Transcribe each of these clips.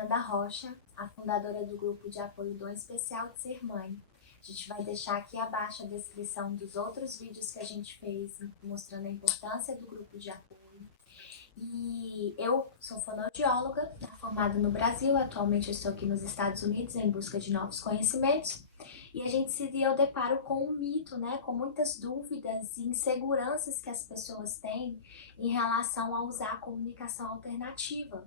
Fernanda Rocha, a fundadora do grupo de apoio Dom Especial de Ser Mãe. A gente vai deixar aqui abaixo a descrição dos outros vídeos que a gente fez mostrando a importância do grupo de apoio. E eu sou fonoaudióloga, formada no Brasil, atualmente eu estou aqui nos Estados Unidos em busca de novos conhecimentos. E a gente se deu deparo com um mito, né, com muitas dúvidas e inseguranças que as pessoas têm em relação a usar a comunicação alternativa.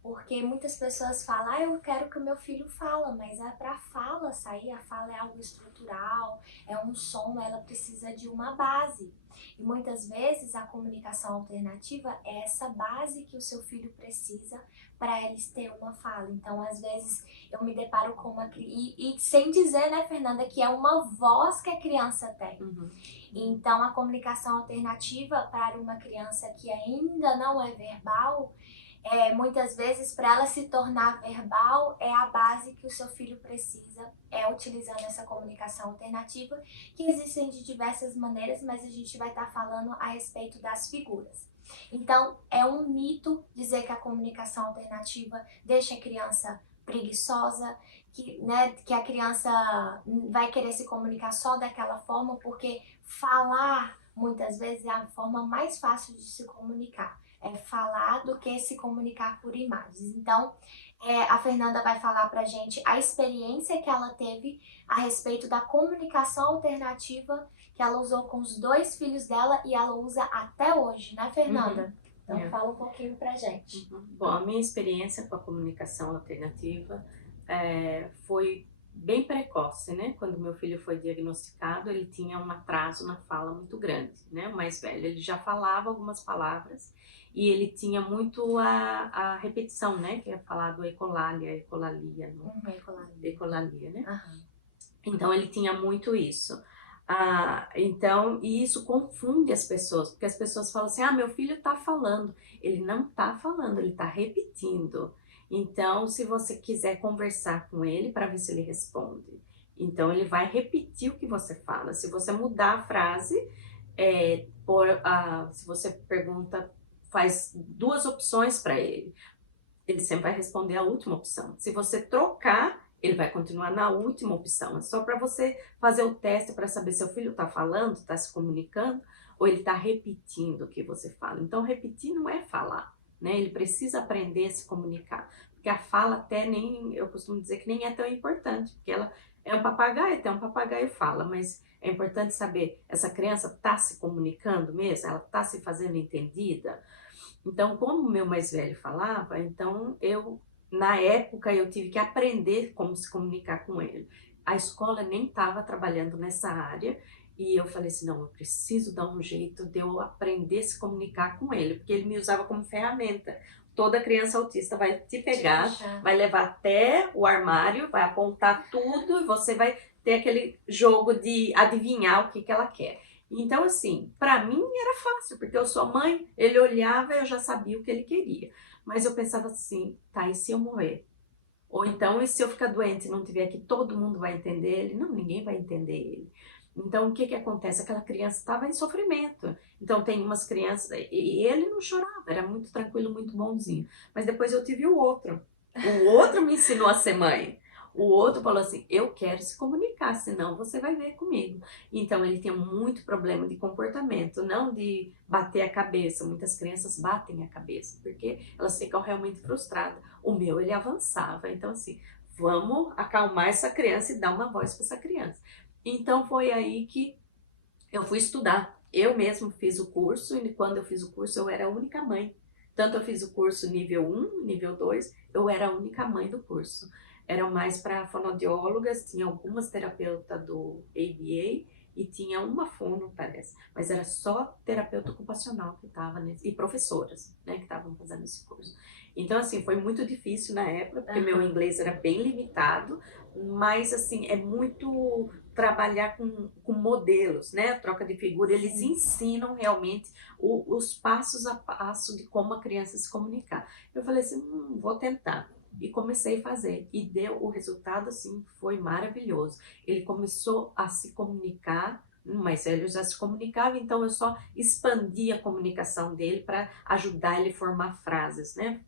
Porque muitas pessoas falam, eu quero que o meu filho fala, mas é para a fala sair, a fala é algo estrutural, é um som, ela precisa de uma base. E muitas vezes a comunicação alternativa é essa base que o seu filho precisa para eles ter uma fala. Então, às vezes, eu me deparo com uma criança, e sem dizer, né, Fernanda, que é uma voz que a criança tem. Então, a comunicação alternativa para uma criança que ainda não é verbal, muitas vezes, para ela se tornar verbal, é a base que o seu filho precisa, utilizando essa comunicação alternativa, que existem de diversas maneiras, mas a gente vai estar falando a respeito das figuras. Então, é um mito dizer que a comunicação alternativa deixa a criança preguiçosa, que a criança vai querer se comunicar só daquela forma, porque falar, muitas vezes, é a forma mais fácil de se comunicar. É falar do que se comunicar por imagens. Então, a Fernanda vai falar pra gente a experiência que ela teve a respeito da comunicação alternativa que ela usou com os 2 filhos dela e ela usa até hoje, né, Fernanda? Então, fala um pouquinho pra gente. Bom, a minha experiência com a comunicação alternativa foi bem precoce, né? Quando meu filho foi diagnosticado, ele tinha um atraso na fala muito grande, né? O mais velho, ele já falava algumas palavras e ele tinha muito a repetição, né? Que é falado ecolalia, ecolalia, ecolalia, né? Então ele tinha muito isso. Então, e isso confunde as pessoas, porque as pessoas falam assim, meu filho está falando. Ele não está falando, ele está repetindo. Então, se você quiser conversar com ele para ver se ele responde, então ele vai repetir o que você fala. Se você mudar a frase, se você pergunta, faz 2 opções para ele sempre vai responder a última opção. Se você trocar, ele vai continuar na última opção. É só para você fazer o teste para saber se o filho está falando, está se comunicando, ou ele está repetindo o que você fala. Então, repetir não é falar, né? Ele precisa aprender a se comunicar. Porque a fala até nem, eu costumo dizer que nem é tão importante, porque ela é um papagaio, até um papagaio fala, mas é importante saber, essa criança está se comunicando mesmo? Ela está se fazendo entendida? Então, como o meu mais velho falava, então na época, eu tive que aprender como se comunicar com ele. A escola nem estava trabalhando nessa área e eu falei assim, não, eu preciso dar um jeito de eu aprender a se comunicar com ele, porque ele me usava como ferramenta. Toda criança autista vai te pegar, vai levar até o armário, vai apontar tudo e você vai ter aquele jogo de adivinhar o que ela quer. Então, assim, para mim era fácil, porque eu sou mãe, ele olhava e eu já sabia o que ele queria. Mas eu pensava assim, tá, e se eu morrer? Ou então, e se eu ficar doente e não tiver aqui, todo mundo vai entender ele? Não, ninguém vai entender ele. Então, o que que acontece? Aquela criança estava em sofrimento. Então, tem umas crianças, e ele não chorava, era muito tranquilo, muito bonzinho. Mas depois eu tive o outro. O outro me ensinou a ser mãe. O outro falou assim, eu quero se comunicar, senão você vai ver comigo. Então, ele tinha muito problema de comportamento, não de bater a cabeça. Muitas crianças batem a cabeça, porque elas ficam realmente frustradas. O meu, ele avançava. Então, assim, vamos acalmar essa criança e dar uma voz para essa criança. Então, foi aí que eu fui estudar. Eu mesmo fiz o curso e quando eu fiz o curso, eu era a única mãe. Tanto eu fiz o curso nível 1, nível 2, eu era a única mãe do curso. Eram mais para fonoaudiólogas, tinha algumas terapeutas do ABA e tinha uma fono, parece. Mas era só terapeuta ocupacional que estava nesse, e professoras, né, que estavam fazendo esse curso. Então, assim, foi muito difícil na época, porque meu inglês era bem limitado, mas, assim, é muito trabalhar com modelos, né? A troca de figura, eles ensinam realmente os passos a passo de como a criança se comunicar. Eu falei assim, vou tentar. E comecei a fazer. E deu o resultado, assim, foi maravilhoso. Ele começou a se comunicar, mas ele já se comunicava, então eu só expandi a comunicação dele para ajudar ele a formar frases, né?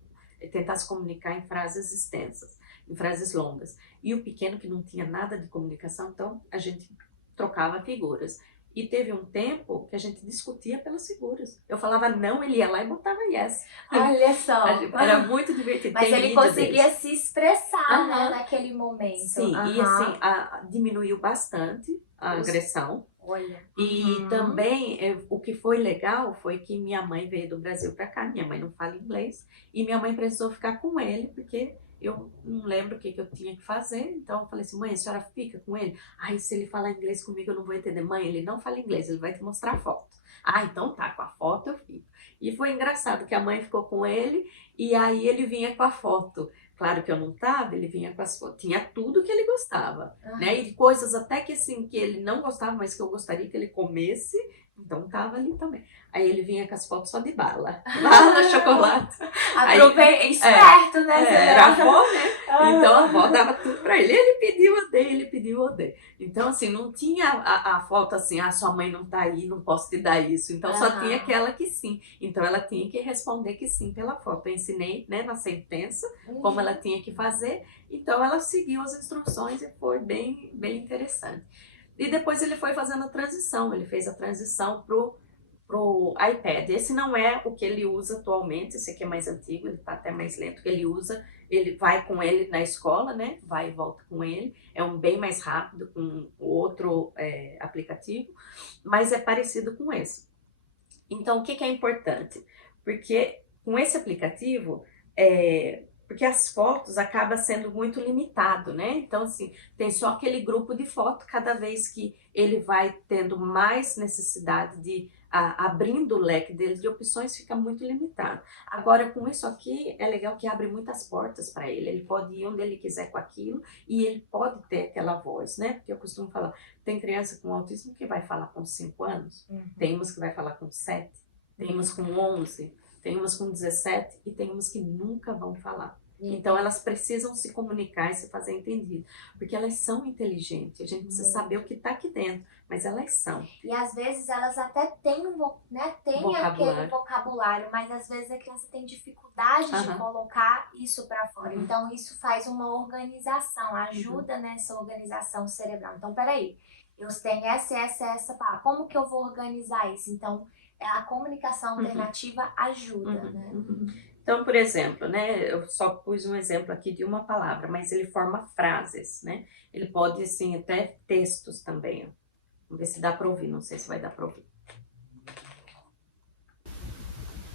tentar se comunicar em frases extensas, em frases longas. E o pequeno que não tinha nada de comunicação, então a gente trocava figuras. E teve um tempo que a gente discutia pelas figuras. Eu falava não, ele ia lá e botava yes. Olha só. Era muito divertido. Mas tem ele vídeo conseguia deles. se expressar, né, Aham. naquele momento. Sim, e assim, diminuiu bastante a agressão. Olha. E também, o que foi legal foi que minha mãe veio do Brasil para cá, minha mãe não fala inglês, e minha mãe precisou ficar com ele, porque eu não lembro o que eu tinha que fazer, então eu falei assim, mãe, a senhora fica com ele? Ai, se ele falar inglês comigo eu não vou entender. Mãe, ele não fala inglês, ele vai te mostrar a foto. Ah, então tá, com a foto eu fico. E foi engraçado que a mãe ficou com ele, e aí ele vinha com a foto. Claro que eu não tava, ele vinha com as fotos, tinha tudo que ele gostava, né? E coisas até que assim, que ele não gostava, mas que eu gostaria que ele comesse, então tava ali também. Aí ele vinha com as fotos só de bala, bala, chocolate. Aproveita, esperto, né? Era a avó, né? Então a avó dava tudo pra ele. Ele pediu, eu dei, ele pediu, eu dei. Então assim, não tinha a foto assim, sua mãe não tá aí, não posso te dar isso. Então só tinha aquela que sim. Então ela tinha que responder que sim pela foto. Eu ensinei, né, na sentença, como ela tinha que fazer. Então ela seguiu as instruções e foi bem, bem interessante. E depois ele foi fazendo a transição, ele fez a transição pro iPad. Esse não é o que ele usa atualmente, esse aqui é mais antigo, ele tá até mais lento, que ele usa, ele vai com ele na escola, né, vai e volta com ele, é um bem mais rápido, com outro aplicativo, mas é parecido com esse. Então, o que é importante? Porque com esse aplicativo, porque as fotos acabam sendo muito limitado, né? Então, assim, tem só aquele grupo de foto, cada vez que ele vai tendo mais necessidade de abrindo o leque dele de opções, fica muito limitado. Agora, com isso aqui, é legal que abre muitas portas para ele. Ele pode ir onde ele quiser com aquilo e ele pode ter aquela voz, né? Porque eu costumo falar, tem criança com autismo que vai falar com 5 anos, tem umas que vai falar com 7, tem umas com 11, tem umas com 17 e tem umas que nunca vão falar. Então elas precisam se comunicar e se fazer entendido, porque elas são inteligentes, a gente precisa saber o que está aqui dentro, mas elas são. E às vezes elas até têm, né, aquele vocabulário, mas às vezes a criança tem dificuldade de colocar isso para fora. Então isso faz uma organização, ajuda nessa organização cerebral. Então peraí, eu tenho essa palavra, como que eu vou organizar isso? Então a comunicação alternativa ajuda, né? Então, por exemplo, né, eu só pus um exemplo aqui de uma palavra, mas ele forma frases, né? Ele pode, assim, até textos também. Ó. Vamos ver se dá para ouvir, não sei se vai dar para ouvir.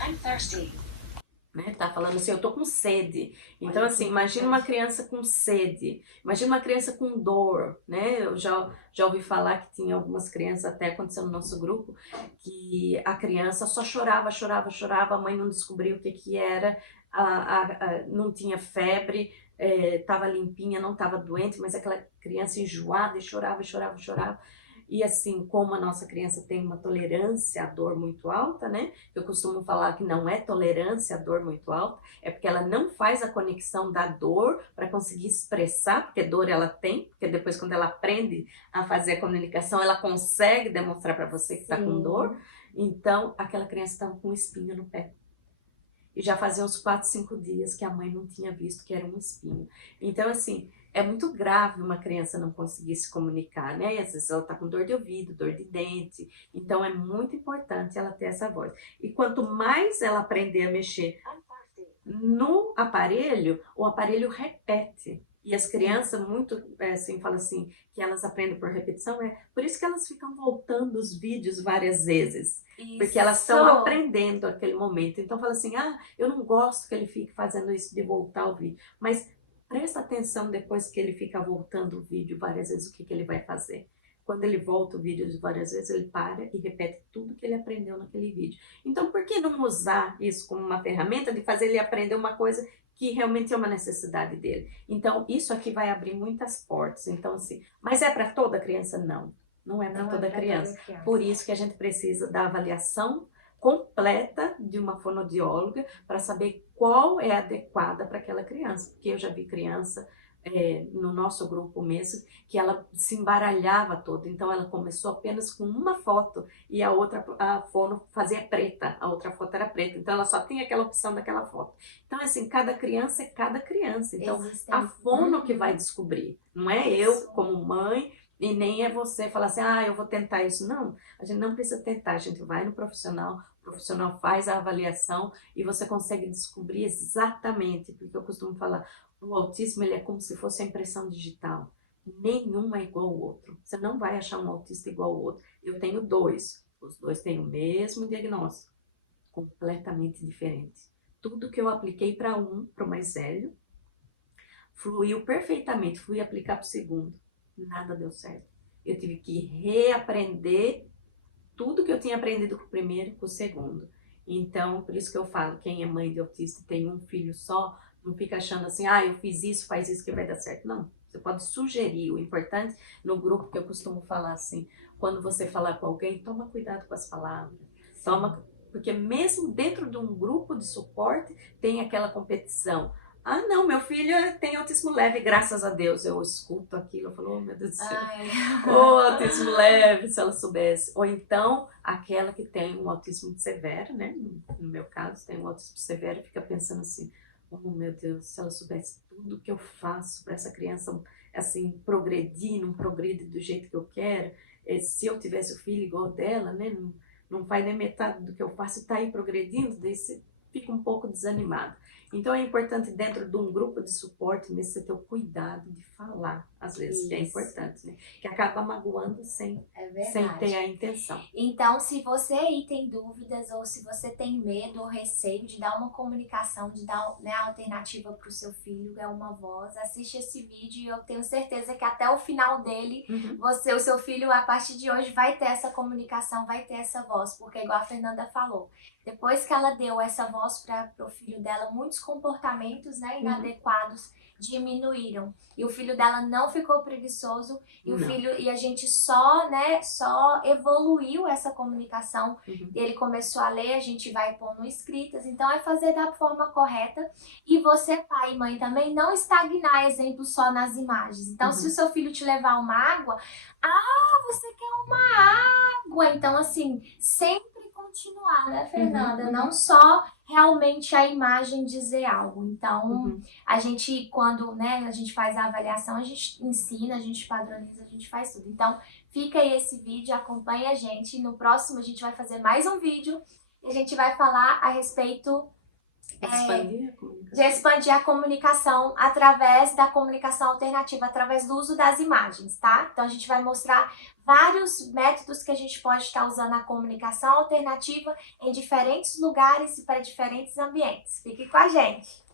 I'm thirsty. Né? Tá falando assim, eu tô com sede. Então, assim, imagina uma criança com sede, imagina uma criança com dor, né? Eu já ouvi falar que tinha algumas crianças, até aconteceu no nosso grupo, que a criança só chorava, a mãe não descobriu o que era, não tinha febre, tava limpinha, não tava doente, mas aquela criança enjoada e chorava. E assim, como a nossa criança tem uma tolerância à dor muito alta, né? Eu costumo falar que não é tolerância à dor muito alta, é porque ela não faz a conexão da dor para conseguir expressar, porque dor ela tem, porque depois quando ela aprende a fazer a comunicação, ela consegue demonstrar para você que está com dor. Então, aquela criança estava com espinho no pé. E já fazia uns 4, 5 dias que a mãe não tinha visto que era um espinho. Então, assim, é muito grave uma criança não conseguir se comunicar, né? E às vezes ela tá com dor de ouvido, dor de dente. Então, é muito importante ela ter essa voz. E quanto mais ela aprender a mexer no aparelho, o aparelho repete. E as crianças muito, assim, falam assim, que elas aprendem por repetição, por isso que elas ficam voltando os vídeos várias vezes. Isso. Porque elas estão aprendendo aquele momento. Então fala assim, eu não gosto que ele fique fazendo isso de voltar o vídeo. Mas presta atenção depois que ele fica voltando o vídeo várias vezes, o que ele vai fazer. Quando ele volta o vídeo várias vezes, ele para e repete tudo que ele aprendeu naquele vídeo. Então, por que não usar isso como uma ferramenta de fazer ele aprender uma coisa que realmente é uma necessidade dele? Então, isso aqui vai abrir muitas portas. Então, assim, mas é para toda criança? Não. Não é para toda criança. Por isso que a gente precisa da avaliação completa de uma fonoaudióloga para saber qual é adequada para aquela criança. Porque eu já vi criança no nosso grupo mesmo, que ela se embaralhava toda. Então ela começou apenas com uma foto e a outra, a fono fazia preta, a outra foto era preta. Então ela só tinha aquela opção daquela foto. Então assim, cada criança é cada criança. Então a fono que vai descobrir, não é eu como mãe e nem é você falar assim, eu vou tentar isso. Não, a gente não precisa tentar, a gente vai no profissional, o profissional faz a avaliação e você consegue descobrir exatamente, porque eu costumo falar, o autismo ele é como se fosse a impressão digital. Nenhum é igual ao outro. Você não vai achar um autista igual ao outro. Eu tenho 2. Os 2 têm o mesmo diagnóstico, completamente diferente. Tudo que eu apliquei para o mais velho, fluiu perfeitamente. Fui aplicar para o segundo. Nada deu certo. Eu tive que reaprender tudo que eu tinha aprendido com o primeiro e com o segundo. Então, por isso que eu falo, quem é mãe de autista e tem um filho só, não fica achando assim, eu fiz isso, faz isso que vai dar certo. Não, você pode sugerir. O importante, no grupo que eu costumo falar assim, quando você falar com alguém, toma cuidado com as palavras. Porque mesmo dentro de um grupo de suporte, tem aquela competição. Não, meu filho tem autismo leve, graças a Deus. Eu escuto aquilo, eu falo, oh meu Deus do céu. Autismo leve, se ela soubesse. Ou então, aquela que tem um autismo severo, né? No meu caso, tem um autismo severo, fica pensando assim, oh meu Deus, se ela soubesse tudo que eu faço para essa criança, assim, progredir, não progride do jeito que eu quero. Se eu tivesse o filho igual dela, né? Não faz nem metade do que eu faço e tá aí progredindo, daí você fica um pouco desanimado. Então é importante dentro de um grupo de suporte mesmo você ter o cuidado de falar, às vezes, que é importante, né? Que acaba magoando sem ter a intenção. Então, se você aí tem dúvidas ou se você tem medo ou receio de dar uma comunicação, de dar, né, a alternativa para o seu filho, é uma voz, assiste esse vídeo e eu tenho certeza que até o final dele, o seu filho, a partir de hoje, vai ter essa comunicação, vai ter essa voz, porque igual a Fernanda falou, depois que ela deu essa voz para o filho dela, muitos comportamentos, né, inadequados diminuíram. E o filho dela não ficou preguiçoso e a gente só evoluiu essa comunicação. Ele começou a ler, a gente vai pondo escritas. Então é fazer da forma correta. E você, pai e mãe, também não estagnar exemplo só nas imagens. Então se o seu filho te levar uma água, você quer uma água. Então assim, sempre continuar, né, Fernanda? Não só realmente a imagem dizer algo. Então, a gente, quando, né, a gente faz a avaliação, a gente ensina, a gente padroniza, a gente faz tudo. Então, fica aí esse vídeo, acompanha a gente. No próximo, a gente vai fazer mais um vídeo e a gente vai falar a respeito de expandir a comunicação através da comunicação alternativa, através do uso das imagens, tá? Então, a gente vai mostrar vários métodos que a gente pode estar usando a comunicação alternativa em diferentes lugares e para diferentes ambientes. Fique com a gente!